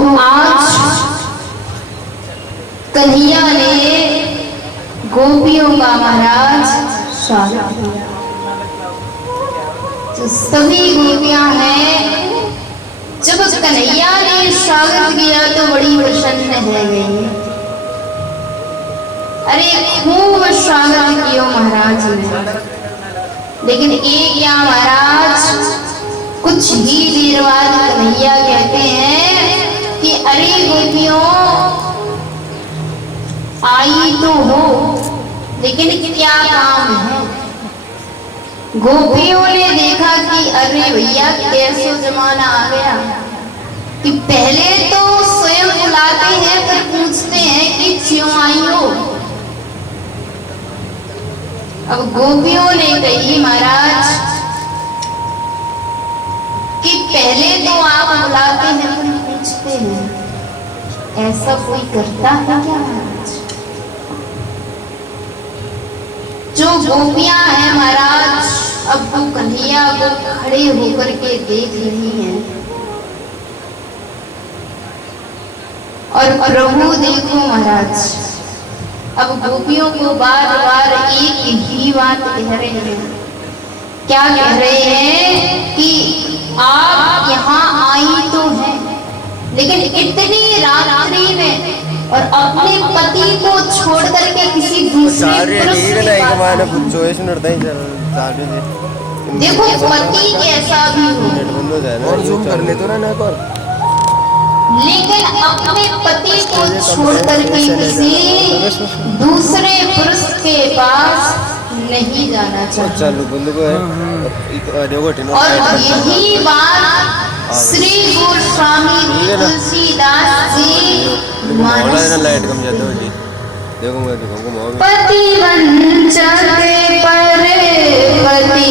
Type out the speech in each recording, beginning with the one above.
आज कन्हैया ने गोपियों का महाराज स्वागत किया। तो सभी गोपियां हैं, जब कन्हैया ने स्वागत किया तो बड़ी प्रसन्न है गई। अरे खूब स्वागत किया महाराज ने, लेकिन एक क्या महाराज कुछ ही देर बाद कन्हैया कहते हैं कि अरे गोपियों आई तो हो, लेकिन क्या काम है। गोपियों ने देखा कि अरे भैया कैसा जमाना आ गया कि पहले तो स्वयं बुलाते हैं फिर पूछते हैं कि क्यों आई हो। अब गोपियों ने कही महाराज कि पहले तो आप बुलाते हैं फिर पूछते हैं, ऐसा कोई करता है क्या महाराज। जो गोपियां हैं महाराज अब वो कन्हैया को खड़े होकर के देख रही हैं, और प्रभु देखो महाराज अब गोपियों को बार बार एक ही बात कह रहे हैं। क्या कह रहे हैं कि आप यहाँ आई तो हैं, लेकिन इतनी रात्रि में और अपने पति को छोड़ करके किसी दूसरे पुरुष के देखो पति कैसा भी हो, कर ले तो ना कर, लेकिन अपने पति को छोड़ करके किसी दूसरे पुरुष के पास नहीं जाना चाहिए। और यही बात श्री गोस्वामी तुलसीदास जी पति वंचक पर पति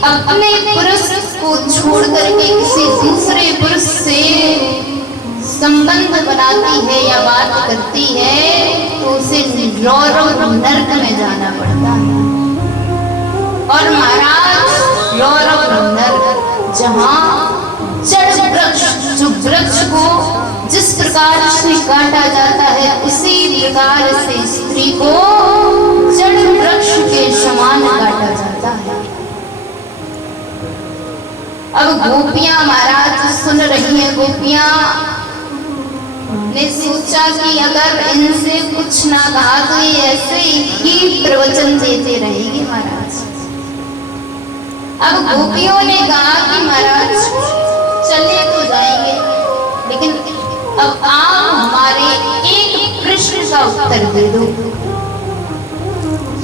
अपने पुरुष को छोड़ करके किसी दूसरे पुरुष से संबंध बनाती है या बात करती है तो उसे रौरव नर्क में जाना पड़ता है। और महाराज रौरव नर्क जहाँ जड़ वृक्ष, जो वृक्ष को जिस प्रकार से काटा जाता है उसी प्रकार से स्त्री को जड़ वृक्ष के समान काटा जाता है। अब गोपियां महाराज सुन रही हैं, गोपियां ने सोचा कि अगर इनसे कुछ ना कहा तो ये ऐसे ही प्रवचन देते रहेंगे महाराज। अब गोपियों ने कहा कि महाराज चले तो जाएंगे, लेकिन अब आप हमारे एक प्रश्न का उत्तर दे दो।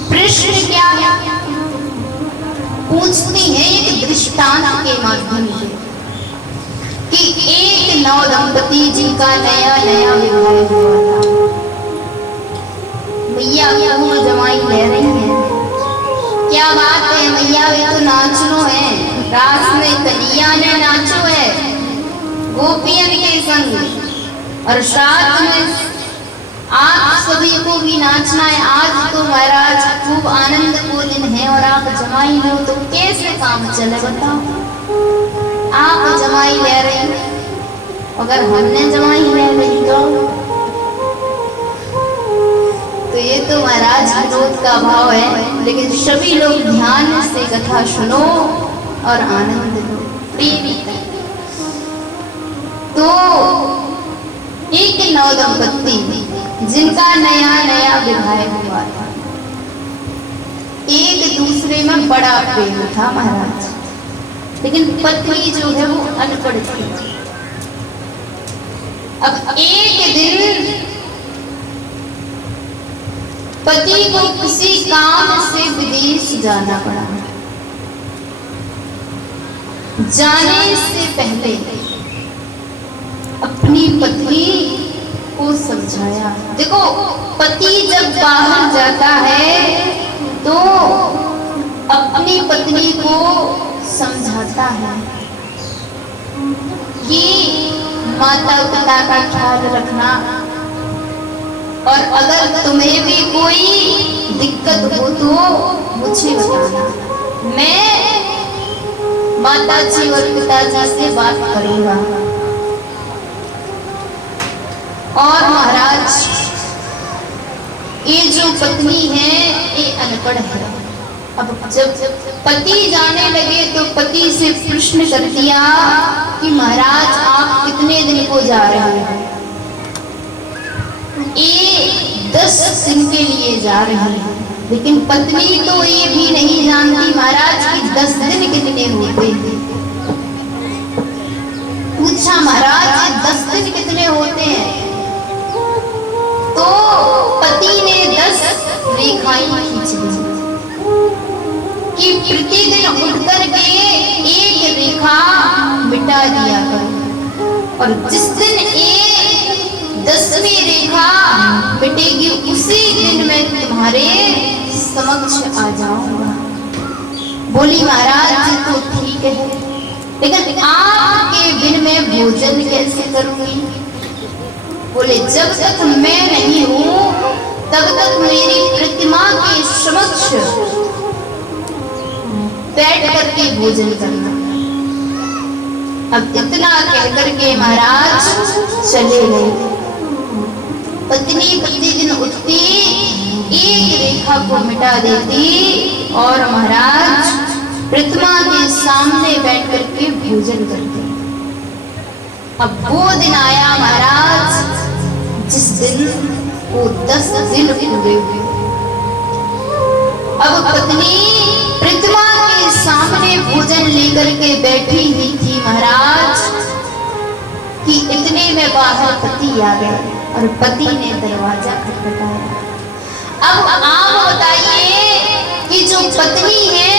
प्रश्न क्या है? पूछती है एक दृष्टांत के माध्यम से कि एक नव दंपति जिनका नया नया विवाह हुआ था, मैया वो जमाई ले रही है। क्या बात है मैया, वे तो नाचनो है, रास में कन्हैया ने नाचो है गोपियन के संग, और साथ में आप सभी को भी नाचना है। आज तो महाराज खूब आनंद को दिन है और आप जमाई लो तो कैसे काम चले बताओ। आप जमाई ले रही, अगर हमने जमाई ले रही तो ये तो महाराज विरोध का भाव है। लेकिन सभी लोग ध्यान से कथा सुनो और आनंद लो। तो एक नव दंपति जिनका नया नया विवाह हुआ था, एक दूसरे में बड़ा प्रेम था महाराज, लेकिन पत्नी जो है वो अनपढ़ थी। अब एक दिन पति को किसी काम से विदेश जाना पड़ा। जाने से पहले अपनी पत्नी को समझाया। देखो, पति जब बाहर जाता है तो अपनी पत्नी को समझाता है कि माता पिता का ख्याल रखना, और अगर तुम्हें भी कोई दिक्कत हो तो मुझे बताना, मैं माताजी और पिताजी से बात करूंगा। और महाराज, ये जो पत्नी है ये अनपढ़ है। अब जब पति जाने लगे तो पति से प्रश्न कर दिया कि महाराज आप कितने दिन को जा रहे हैं? ये 10 दिन के लिए जा रही है। लेकिन पत्नी तो ये भी नहीं जानती महाराज कि 10 दिन कितने होते हैं। पूछा, महाराज 10 दिन कितने होते हैं? तो पति ने 10 रेखाएं खींच दी कि प्रतिदिन उठ करके एक रेखा मिटा दिया करो, और जिस दिन एक 10वीं रेखा मिटेगी उसी दिन मैं तुम्हारे समक्ष आ जाऊंगा। बोली, महाराज तो ठीक है, लेकिन आपके बिन में भोजन कैसे करूंगी? बोले, जब तक मैं नहीं हूं तब तक मेरी प्रतिमा के समक्ष बैठ करके भोजन करना। अब इतना कहकर के महाराज चले गए। पत्नी प्रतिदिन उठती, एक रेखा को मिटा देती और महाराज प्रतिमा के सामने बैठ करके भोजन करते। अब वो दिन आया महाराज जिस दिन वो 10 दिन पूरे हुए। अब पत्नी प्रतिमा के सामने भोजन लेकर के बैठी ही थी महाराज कि इतने में बाहर पति आ गए और पति ने दरवाजा खटखटाया। अब आप बताइए कि जो पत्नी है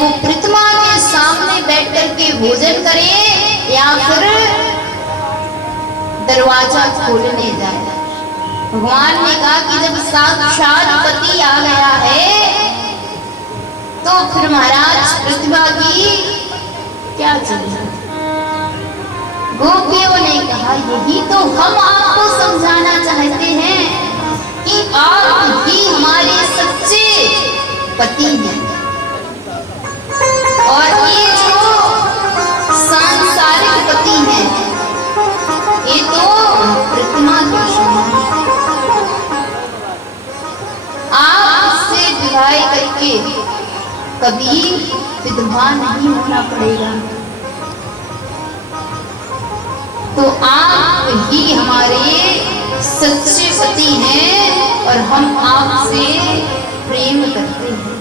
वो प्रतिमा के सामने बैठ करके भोजन करे या फिर दरवाजा खोलने जाए? भगवान ने कहा कि जब साक्षात पति आ गया है तो फिर महाराज प्रतिमा की क्या चलेगा? गोपियों ने कहा, यही तो हम आपको समझाना चाहते हैं कि आप ही हमारे सच्चे पति हैं, और ये जो सांसारिक पति हैं ये तो प्रतिमा के समान। आपसे विवाह करके कभी विधवा नहीं होना पड़ेगा, तो आप ही हमारे सच्चे पति हैं और हम आपसे प्रेम करते हैं।